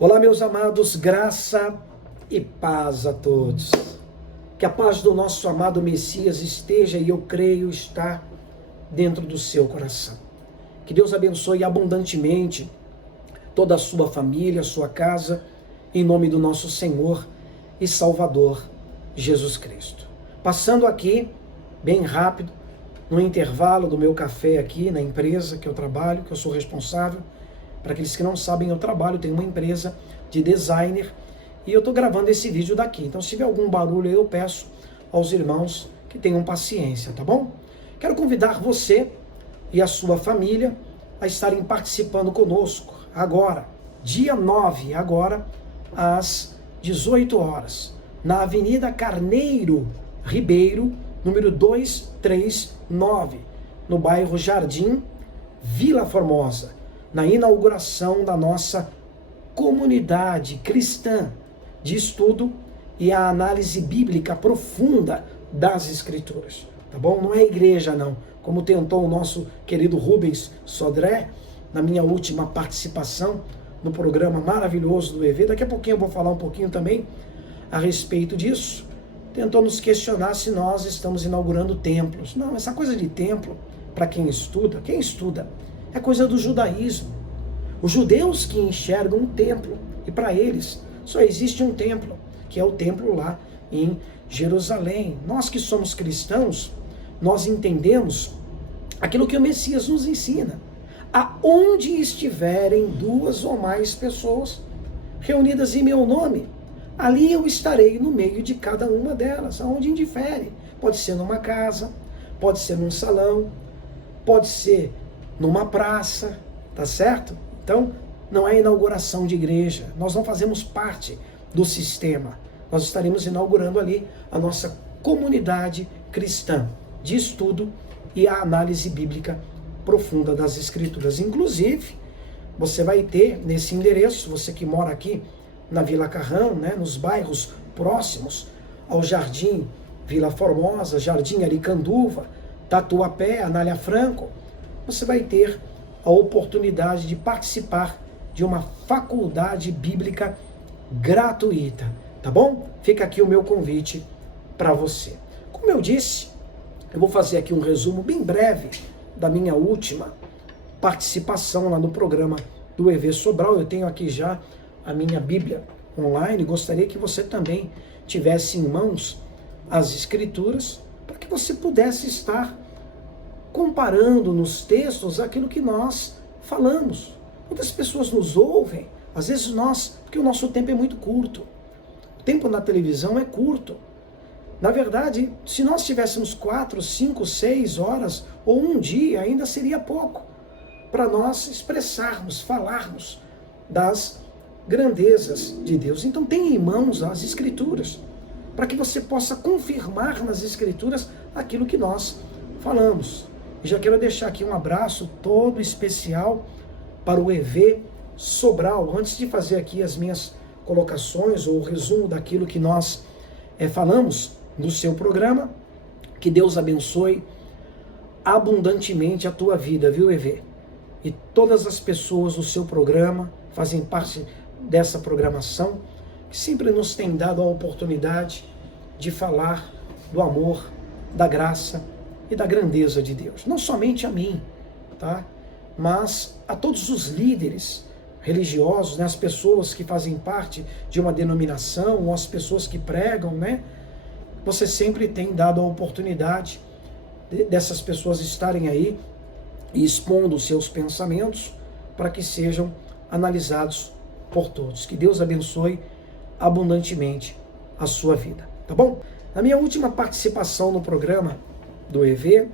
Olá, meus amados, graça e paz a todos. Que a paz do nosso amado Messias esteja, e eu creio está dentro do seu coração. Que Deus abençoe abundantemente toda a sua família, a sua casa, em nome do nosso Senhor e Salvador Jesus Cristo. Passando aqui, bem rápido, no intervalo do meu café aqui na empresa que eu trabalho, que eu sou responsável. Para aqueles que não sabem, eu trabalho, tenho uma empresa de designer e eu estou gravando esse vídeo daqui. Então, se tiver algum barulho, eu peço aos irmãos que tenham paciência, tá bom? Quero convidar você e a sua família a estarem participando conosco agora, dia 9, agora às 18 horas, na Avenida Carneiro Ribeiro, número 239, no bairro Jardim, Vila Formosa, na inauguração da nossa comunidade cristã de estudo e a análise bíblica profunda das Escrituras, tá bom? Não é igreja não, como tentou o nosso querido Rubens Sodré, na minha última participação no programa maravilhoso do EV. Daqui a pouquinho eu vou falar um pouquinho também a respeito disso. Tentou nos questionar se nós estamos inaugurando templos. Não, essa coisa de templo, para quem estuda é coisa do judaísmo. Os judeus que enxergam um templo, e para eles só existe um templo, que é o templo lá em Jerusalém. Nós que somos cristãos, nós entendemos aquilo que o Messias nos ensina. Aonde estiverem duas ou mais pessoas reunidas em meu nome, ali eu estarei no meio de cada uma delas, aonde indifere. Pode ser numa casa, pode ser num salão, pode ser numa praça, tá certo? Então, não é inauguração de igreja, nós não fazemos parte do sistema, nós estaremos inaugurando ali a nossa comunidade cristã de estudo e a análise bíblica profunda das Escrituras. Inclusive, você vai ter nesse endereço, você que mora aqui na Vila Carrão, né, nos bairros próximos ao Jardim Vila Formosa, Jardim Aricanduva, Tatuapé, Anália Franco, você vai ter a oportunidade de participar de uma faculdade bíblica gratuita, tá bom? Fica aqui o meu convite para você. Como eu disse, eu vou fazer aqui um resumo bem breve da minha última participação lá no programa do EV Sobral. Eu tenho aqui já a minha Bíblia online, gostaria que você também tivesse em mãos as Escrituras, para que você pudesse estar comparando nos textos aquilo que nós falamos. Muitas pessoas nos ouvem, às vezes porque o nosso tempo é muito curto. O tempo na televisão é curto. Na verdade, se nós tivéssemos 4, 5, 6 horas ou um dia, ainda seria pouco para nós expressarmos, falarmos das grandezas de Deus. Então tenha em mãos as Escrituras, para que você possa confirmar nas Escrituras aquilo que nós falamos. E já quero deixar aqui um abraço todo especial para o EV Sobral. Antes de fazer aqui as minhas colocações ou o resumo daquilo que nós falamos no seu programa, que Deus abençoe abundantemente a tua vida, viu, EV? E todas as pessoas do seu programa fazem parte dessa programação, que sempre nos tem dado a oportunidade de falar do amor, da graça e da grandeza de Deus. Não somente a mim, tá? Mas a todos os líderes religiosos, né? As pessoas que fazem parte de uma denominação, ou as pessoas que pregam, né? Você sempre tem dado a oportunidade dessas pessoas estarem aí e expondo os seus pensamentos para que sejam analisados por todos. Que Deus abençoe abundantemente a sua vida, tá bom? Na minha última participação no programa do EV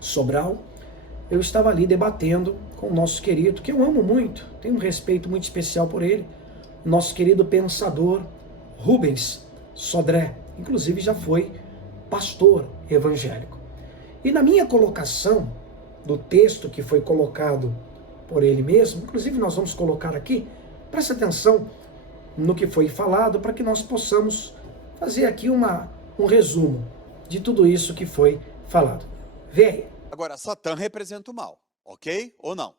Sobral, eu estava ali debatendo com o nosso querido, que eu amo muito, tenho um respeito muito especial por ele, nosso querido pensador Rubens Sodré, inclusive já foi pastor evangélico. E na minha colocação do texto que foi colocado por ele mesmo, inclusive nós vamos colocar aqui, preste atenção no que foi falado para que nós possamos fazer aqui um resumo de tudo isso que foi falado. Vê aí. Agora, Satã representa o mal, ok? Ou não?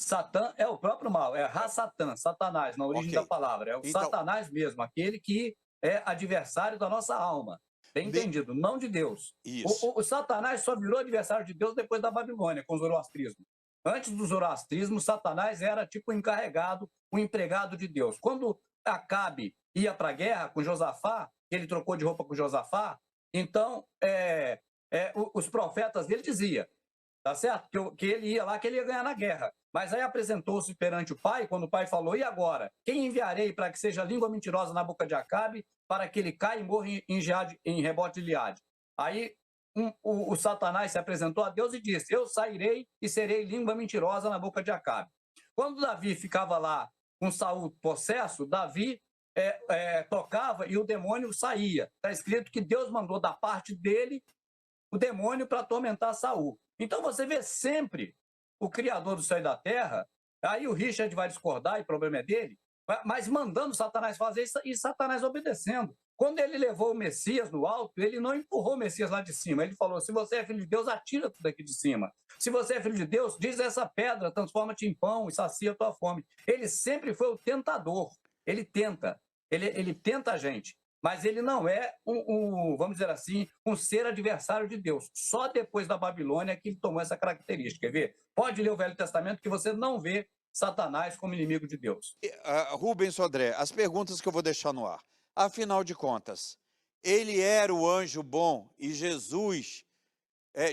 Satã é o próprio mal, é Ra-Satã, Satanás, na origem Ok. da palavra. É o Então- Satanás mesmo, aquele que é adversário da nossa alma. Bem entendido, não de Deus. Isso. O Satanás só virou adversário de Deus depois da Babilônia, com o zoroastrismo. Antes do zoroastrismo, Satanás era tipo o encarregado, o empregado de Deus. Quando Acabe ia para a guerra com Josafá, ele trocou de roupa com Josafá, então os profetas dele diziam, tá certo? Que ele ia lá, que ele ia ganhar na guerra. Mas aí apresentou-se perante o pai, quando o pai falou, e agora? Quem enviarei para que seja língua mentirosa na boca de Acabe, para que ele caia e morra em rebote de Gileade? Aí o Satanás se apresentou a Deus e disse, eu sairei e serei língua mentirosa na boca de Acabe. Quando Davi ficava lá com Saul possesso, Davi tocava e o demônio saía. Está escrito que Deus mandou da parte dele o demônio para atormentar Saul. Então você vê sempre o Criador do céu e da terra, aí o Richard vai discordar, e o problema é dele, mas mandando Satanás fazer isso e Satanás obedecendo. Quando ele levou o Messias no alto, ele não empurrou o Messias lá de cima, ele falou, se você é filho de Deus, atira tudo aqui de cima. Se você é filho de Deus, diz essa pedra, transforma-te em pão e sacia a tua fome. Ele sempre foi o tentador, ele tenta a gente. Mas ele não é vamos dizer assim, um ser adversário de Deus. Só depois da Babilônia que ele tomou essa característica. Quer ver? Pode ler o Velho Testamento que você não vê Satanás como inimigo de Deus. Rubens Sodré, as perguntas que eu vou deixar no ar. Afinal de contas, ele era o anjo bom e Jesus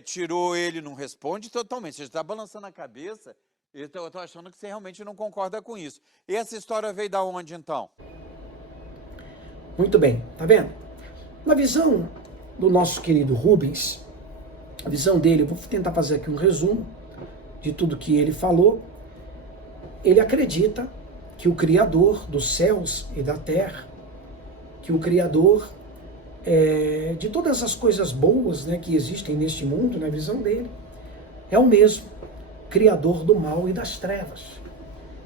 tirou ele, não responde totalmente. Você está balançando a cabeça, eu estou achando que você realmente não concorda com isso. E essa história veio da onde, então? Muito bem, tá vendo? Na visão do nosso querido Rubens, a visão dele, eu vou tentar fazer aqui um resumo de tudo que ele falou. Ele acredita que o Criador dos céus e da terra, que o Criador de todas as coisas boas, né, que existem neste mundo, na visão dele, é o mesmo Criador do mal e das trevas,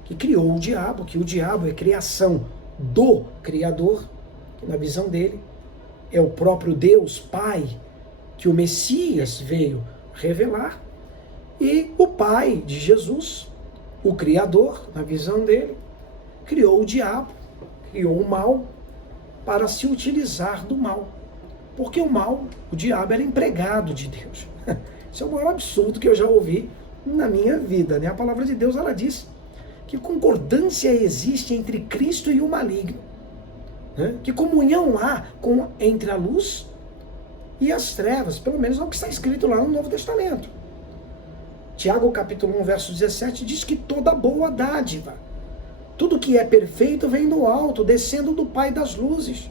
que criou o diabo, que o diabo é criação do Criador, que na visão dele é o próprio Deus Pai, que o Messias veio revelar, e o Pai de Jesus, o Criador, na visão dele, criou o diabo, criou o mal, para se utilizar do mal. Porque o mal, o diabo, era empregado de Deus. Isso é o maior absurdo que eu já ouvi na minha vida, né? A palavra de Deus, ela diz que concordância existe entre Cristo e o maligno, né? Que comunhão há entre a luz e as trevas, pelo menos é o que está escrito lá no Novo Testamento. Tiago capítulo 1, verso 17, diz que toda boa dádiva, tudo que é perfeito vem do alto, descendo do Pai das luzes.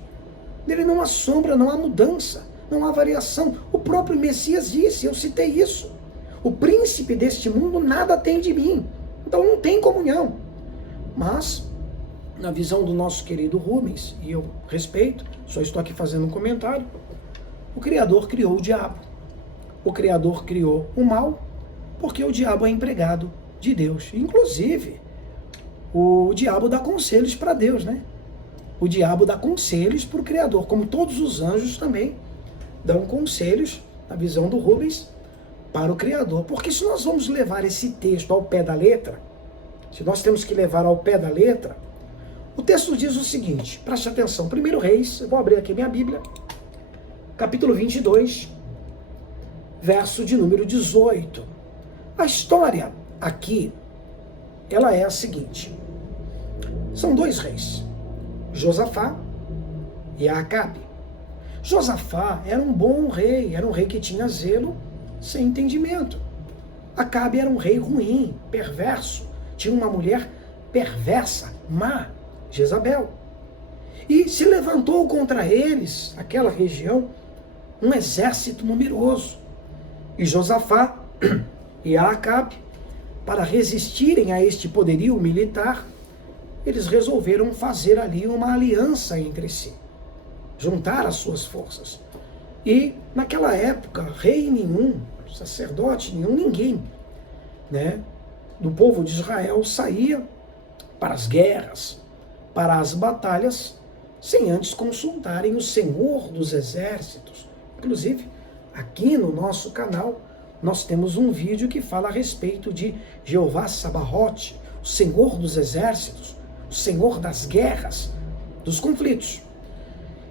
Nele não há sombra, não há mudança, não há variação. O próprio Messias disse, eu citei isso. O príncipe deste mundo nada tem de mim. Então não tem comunhão. Mas, na visão do nosso querido Rubens, e eu respeito, só estou aqui fazendo um comentário, o Criador criou o diabo. O Criador criou o mal, porque o diabo é empregado de Deus. Inclusive, o diabo dá conselhos para Deus, né? O diabo dá conselhos para o Criador, como todos os anjos também dão conselhos, na visão do Rubens, para o Criador. Porque se nós vamos levar esse texto ao pé da letra, se nós temos que levar ao pé da letra, o texto diz o seguinte, preste atenção, 1 Reis, eu vou abrir aqui minha Bíblia, capítulo 22, verso de número 18. A história aqui, ela é a seguinte, são dois reis, Josafá e Acabe. Josafá era um bom rei, era um rei que tinha zelo sem entendimento. Acabe era um rei ruim, perverso, tinha uma mulher perversa, má, Jezabel. E se levantou contra eles, aquela região, um exército numeroso. E Josafá e Acabe, para resistirem a este poderio militar, eles resolveram fazer ali uma aliança entre si. juntar as suas forças. E naquela época, rei nenhum, sacerdote nenhum, ninguém, né, do povo de Israel saía para as guerras, para as batalhas, sem antes consultarem o Senhor dos Exércitos. Inclusive, aqui no nosso canal, nós temos um vídeo que fala a respeito de Jeová Sabaote, o Senhor dos Exércitos, o Senhor das guerras, dos conflitos.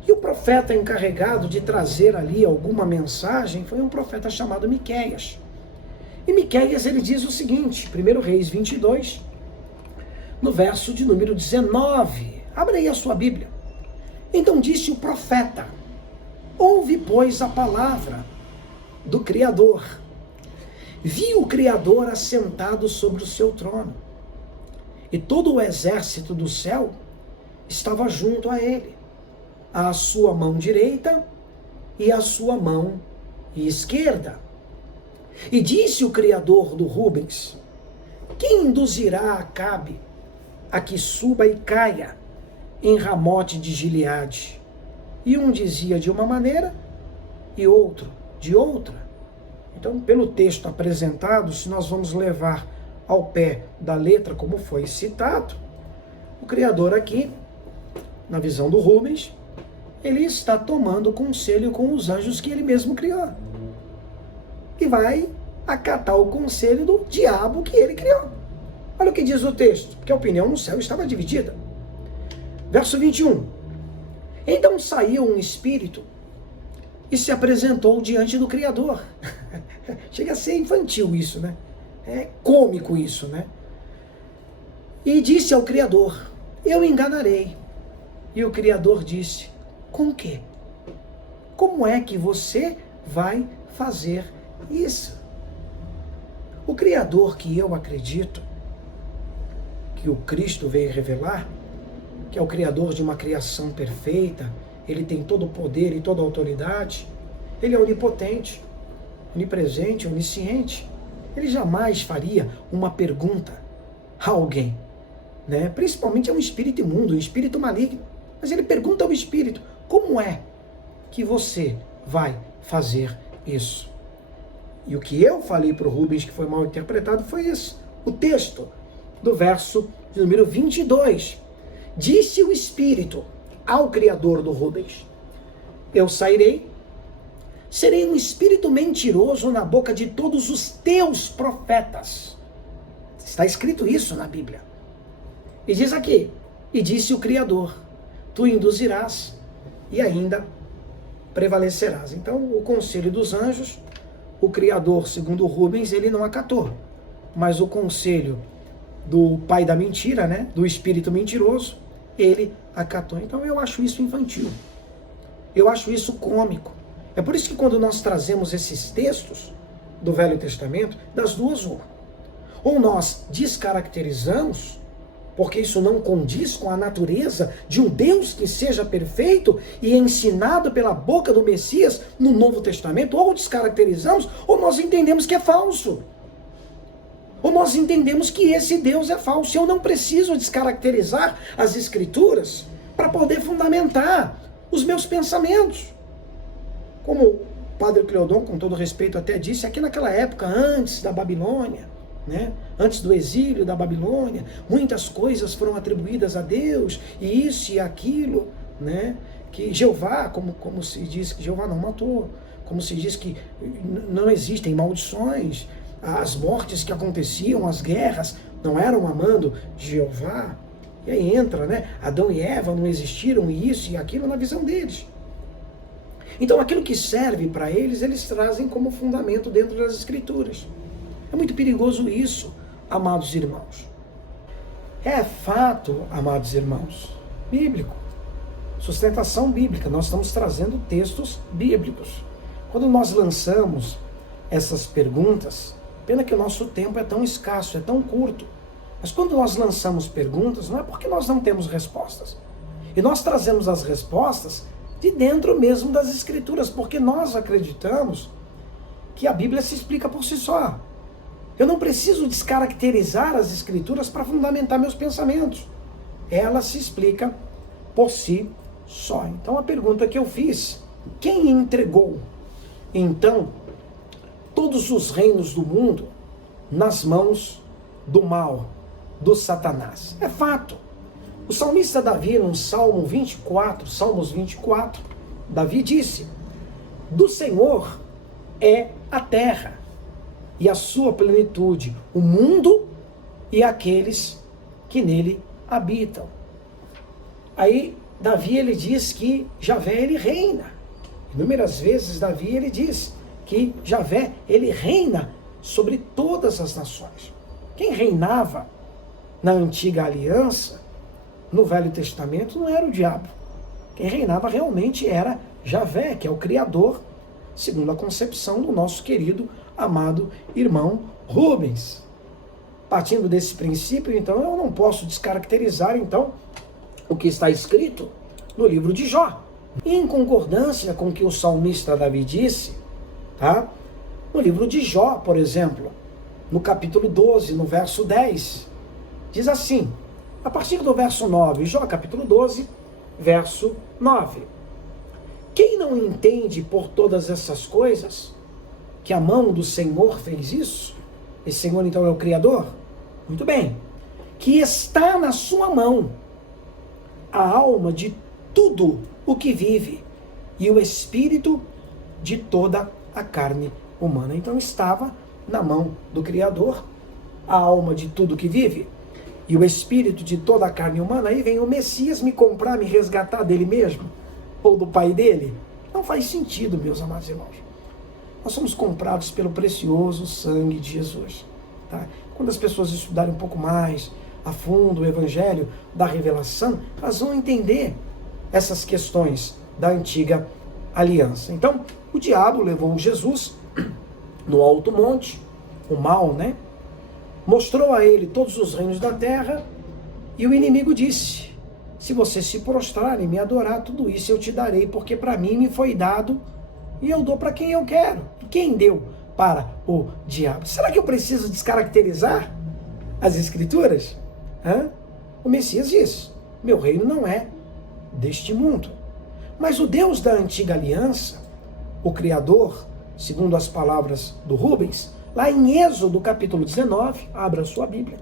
E o profeta encarregado de trazer ali alguma mensagem foi um profeta chamado Miqueias. E Miqueias, ele diz o seguinte, 1 Reis 22, no verso de número 19. Abra aí a sua Bíblia. Então disse o profeta: ouve, pois, a palavra do Criador. Vi o Criador assentado sobre o seu trono, e todo o exército do céu estava junto a ele, à sua mão direita e à sua mão esquerda. E disse o Criador do Rubens: quem induzirá Acabe a que suba e caia em Ramote de Gileade? E um dizia de uma maneira e outro de outra. Então, pelo texto apresentado, se nós vamos levar ao pé da letra como foi citado, o Criador aqui, na visão do Rubens, ele está tomando conselho com os anjos que ele mesmo criou. E vai acatar o conselho do diabo que ele criou. Olha o que diz o texto, porque a opinião no céu estava dividida. Verso 21. Então saiu um espírito e se apresentou diante do Criador. Chega a ser infantil isso, né? É cômico isso, né? E disse ao Criador: eu enganarei. E o Criador disse: com quê? Como é que você vai fazer isso? O Criador que eu acredito que o Cristo veio revelar, que é o Criador de uma criação perfeita, ele tem todo o poder e toda a autoridade, ele é onipotente, onipresente, onisciente. Ele jamais faria uma pergunta a alguém, né? Principalmente a um espírito imundo, um espírito maligno. Mas ele pergunta ao espírito: como é que você vai fazer isso? E o que eu falei para o Rubens, que foi mal interpretado, foi isso. O texto do verso de número 22. Disse o Espírito ao Criador do Rubens: eu sairei, serei um espírito mentiroso na boca de todos os teus profetas. Está escrito isso na Bíblia. E diz aqui: e disse o Criador: tu induzirás e ainda prevalecerás. Então, o conselho dos anjos, o Criador, segundo Rubens, ele não acatou. Mas o conselho do pai da mentira, né, do espírito mentiroso, ele acatou. Então eu acho isso infantil. Eu acho isso cômico. É por isso que quando nós trazemos esses textos do Velho Testamento, das duas uma. Ou nós descaracterizamos, porque isso não condiz com a natureza de um Deus que seja perfeito e ensinado pela boca do Messias no Novo Testamento, ou descaracterizamos, ou nós entendemos que é falso. Ou nós entendemos que esse Deus é falso. Eu não preciso descaracterizar as Escrituras para poder fundamentar os meus pensamentos. Como o Padre Cleodon, com todo respeito, até disse, aqui naquela época, antes da Babilônia, né? Antes do exílio da Babilônia, muitas coisas foram atribuídas a Deus, e isso e aquilo, né? Que Jeová, como se diz que Jeová não matou, como se diz que não existem maldições, as mortes que aconteciam, as guerras, não eram amando Jeová. E aí entra, né? Adão e Eva não existiram, e isso e aquilo na visão deles. Então aquilo que serve para eles, eles trazem como fundamento dentro das Escrituras. É muito perigoso isso, amados irmãos. É fato, amados irmãos, bíblico. Sustentação bíblica, nós estamos trazendo textos bíblicos. Quando nós lançamos essas perguntas, pena que o nosso tempo é tão escasso, é tão curto. Mas quando nós lançamos perguntas, não é porque nós não temos respostas. E nós trazemos as respostas de dentro mesmo das Escrituras, porque nós acreditamos que a Bíblia se explica por si só. Eu não preciso descaracterizar as Escrituras para fundamentar meus pensamentos. Ela se explica por si só. Então a pergunta que eu fiz, quem entregou então todos os reinos do mundo nas mãos do mal, do Satanás? É fato. O salmista Davi, no Salmos 24, Davi disse: do Senhor é a terra e a sua plenitude, o mundo e aqueles que nele habitam. Aí Davi, ele diz que Javé, ele reina. Inúmeras vezes Davi, ele diz que Javé, ele reina sobre todas as nações. Quem reinava na antiga aliança, no Velho Testamento, não era o diabo. Quem reinava realmente era Javé, que é o Criador, segundo a concepção do nosso querido, amado irmão Rubens. Partindo desse princípio, então, eu não posso descaracterizar, então, o que está escrito no livro de Jó. E em concordância com o que o salmista Davi disse, tá? No livro de Jó, por exemplo, no capítulo 12, no verso 10, diz assim, a partir do verso 9, Jó capítulo 12, verso 9. Quem não entende por todas essas coisas, que a mão do Senhor fez isso? Esse Senhor então é o Criador? Muito bem. Que está na sua mão a alma de tudo o que vive e o espírito de toda a carne humana. Então estava na mão do Criador a alma de tudo que vive e o espírito de toda a carne humana. Aí vem o Messias me comprar, me resgatar dele mesmo ou do pai dele? Não faz sentido, meus amados irmãos. Nós somos comprados pelo precioso sangue de Jesus. Tá? Quando as pessoas estudarem um pouco mais a fundo o Evangelho da Revelação, elas vão entender essas questões da antiga aliança. Então, o diabo levou Jesus no alto monte, o mal, né? Mostrou a ele todos os reinos da terra e o inimigo disse: se você se prostrar e me adorar, tudo isso eu te darei, porque para mim me foi dado e eu dou para quem eu quero. Quem deu para o diabo? Será que eu preciso descaracterizar as Escrituras? O Messias diz: meu reino não é deste mundo. Mas o Deus da antiga aliança, o Criador, segundo as palavras do Rubens, lá em Êxodo capítulo 19, abra sua Bíblia.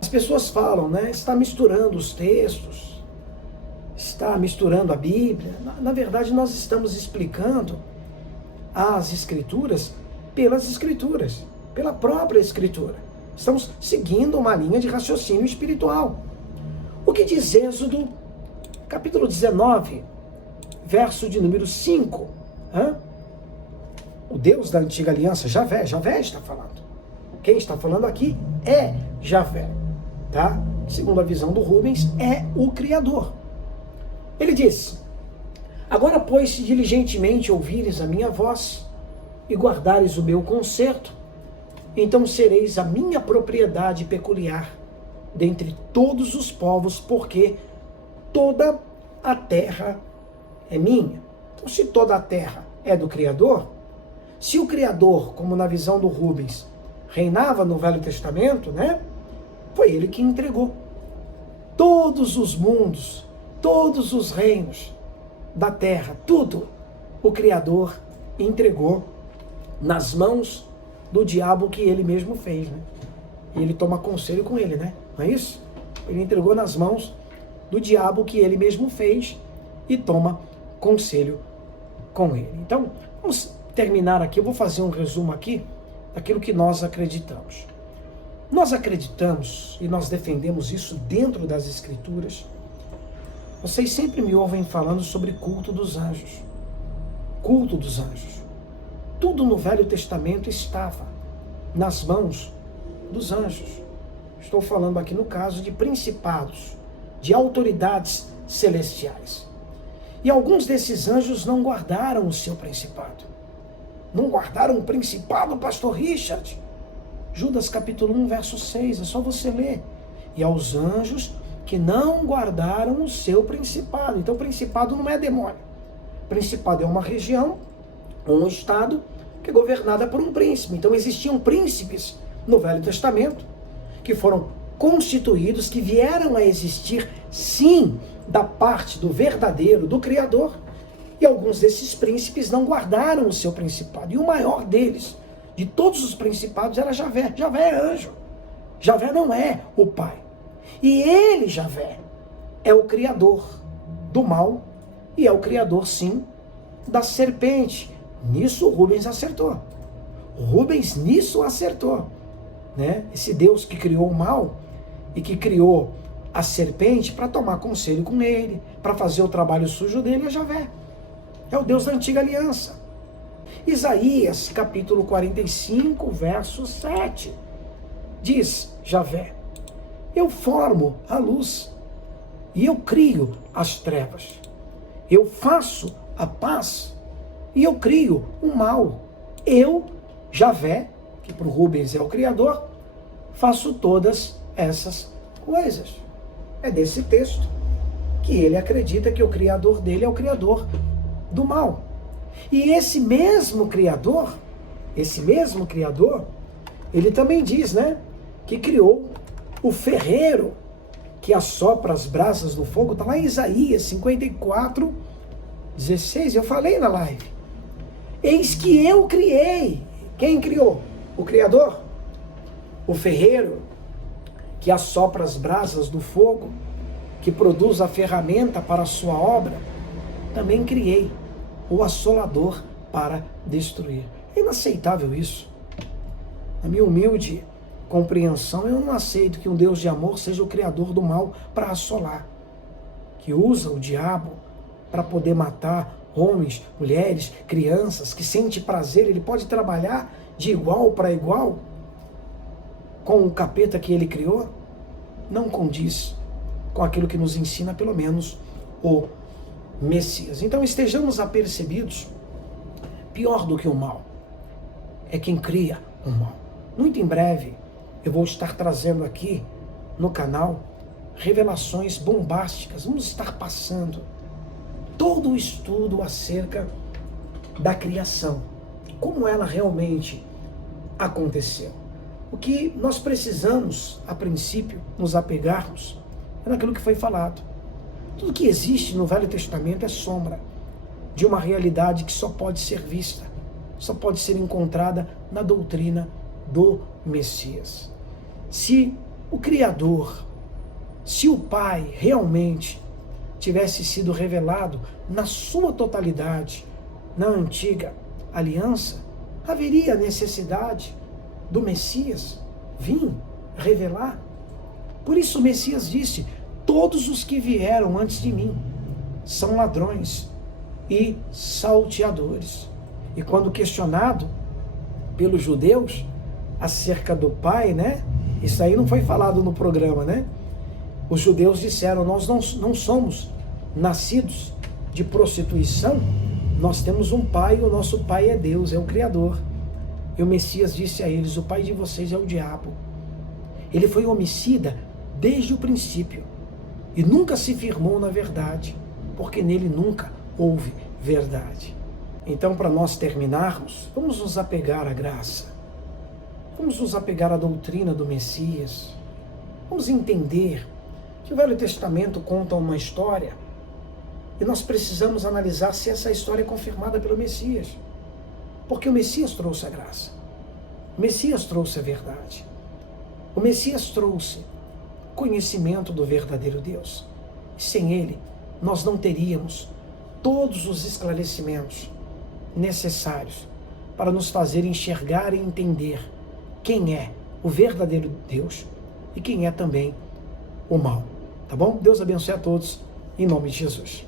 As pessoas falam, né? Está misturando os textos, está misturando a Bíblia. Na verdade, nós estamos explicando as Escrituras pelas Escrituras, pela própria Escritura. Estamos seguindo uma linha de raciocínio espiritual. O que diz Êxodo, capítulo 19, verso de número 5? O Deus da antiga aliança, Javé está falando. Quem está falando aqui é Javé, tá? Segundo a visão do Rubens, é o Criador. Ele diz: agora, pois, se diligentemente ouvires a minha voz e guardares o meu concerto, então sereis a minha propriedade peculiar dentre todos os povos, porque toda a terra é minha. Então, se toda a terra é do Criador, se o Criador, como na visão do Rubens, reinava no Velho Testamento, né? Foi ele que entregou todos os mundos, todos os reinos da terra, tudo o Criador entregou nas mãos do diabo que ele mesmo fez, né? E ele toma conselho com ele, né? Não é isso? Ele entregou nas mãos do diabo que ele mesmo fez e toma conselho com ele. Então, vamos terminar aqui. Eu vou fazer um resumo aqui daquilo que nós acreditamos. Nós acreditamos e nós defendemos isso dentro das Escrituras. Vocês sempre me ouvem falando sobre culto dos anjos. Culto dos anjos. Tudo no Velho Testamento estava nas mãos dos anjos. Estou falando aqui no caso de principados, de autoridades celestiais. E alguns desses anjos não guardaram o seu principado. Não guardaram o principado, pastor Richard? Judas capítulo 1, verso 6, é só você ler. E aos anjos que não guardaram o seu principado. Então, principado não é demônio. Principado é uma região, um estado, que é governada por um príncipe. Então, existiam príncipes no Velho Testamento, que foram constituídos, que vieram a existir, sim, da parte do verdadeiro, do Criador. E alguns desses príncipes não guardaram o seu principado. E o maior deles, de todos os principados, era Javé. Javé é anjo. Javé não é o pai. E ele, Javé, é o criador do mal e é o criador, sim, da serpente. Nisso o Rubens acertou. O Rubens nisso acertou, né? Esse Deus que criou o mal e que criou a serpente para tomar conselho com ele, para fazer o trabalho sujo dele, é Javé. É o Deus da antiga aliança. Isaías, capítulo 45, verso 7. Diz Javé: eu formo a luz e eu crio as trevas. Eu faço a paz e eu crio o mal. Eu, Javé, que para o Rubens é o Criador, faço todas essas coisas. É desse texto que ele acredita que o Criador dele é o Criador do mal. E esse mesmo Criador, ele também diz, né, que criou o ferreiro que assopra as brasas do fogo. Está lá em Isaías 54, 16. Eu falei na live. Eis que eu criei. Quem criou? O Criador. O ferreiro que assopra as brasas do fogo, que produz a ferramenta para a sua obra. Também criei o assolador para destruir. É inaceitável isso. Na minha humilde compreensão, eu não aceito que um Deus de amor seja o criador do mal para assolar, que usa o diabo para poder matar homens, mulheres, crianças, que sente prazer. Ele pode trabalhar de igual para igual com o capeta que ele criou. Não condiz com aquilo que nos ensina, pelo menos, o Messias. Então estejamos apercebidos, pior do que o mal é quem cria o mal. Muito em breve eu vou estar trazendo aqui no canal revelações bombásticas. Vamos estar passando todo o estudo acerca da criação, como ela realmente aconteceu. O que nós precisamos, a princípio, nos apegarmos é naquilo que foi falado. Tudo que existe no Velho Testamento é sombra de uma realidade que só pode ser vista, só pode ser encontrada na doutrina do Messias. Se o Criador, se o Pai realmente tivesse sido revelado na sua totalidade na antiga aliança, haveria necessidade do Messias vir revelar. Por isso o Messias disse: todos os que vieram antes de mim são ladrões e salteadores. E quando questionado pelos judeus acerca do Pai, né? Isso aí não foi falado no programa, né? Os judeus disseram: nós não somos nascidos de prostituição, nós temos um Pai, o nosso Pai é Deus, é o Criador. E o Messias disse a eles: o pai de vocês é o diabo. Ele foi homicida desde o princípio e nunca se firmou na verdade, porque nele nunca houve verdade. Então, para nós terminarmos, vamos nos apegar à graça, vamos nos apegar à doutrina do Messias, vamos entender que o Velho Testamento conta uma história e nós precisamos analisar se essa história é confirmada pelo Messias. Porque o Messias trouxe a graça, o Messias trouxe a verdade, o Messias trouxe conhecimento do verdadeiro Deus. E sem ele, nós não teríamos todos os esclarecimentos necessários para nos fazer enxergar e entender quem é o verdadeiro Deus e quem é também o mal. Tá bom? Deus abençoe a todos, em nome de Jesus.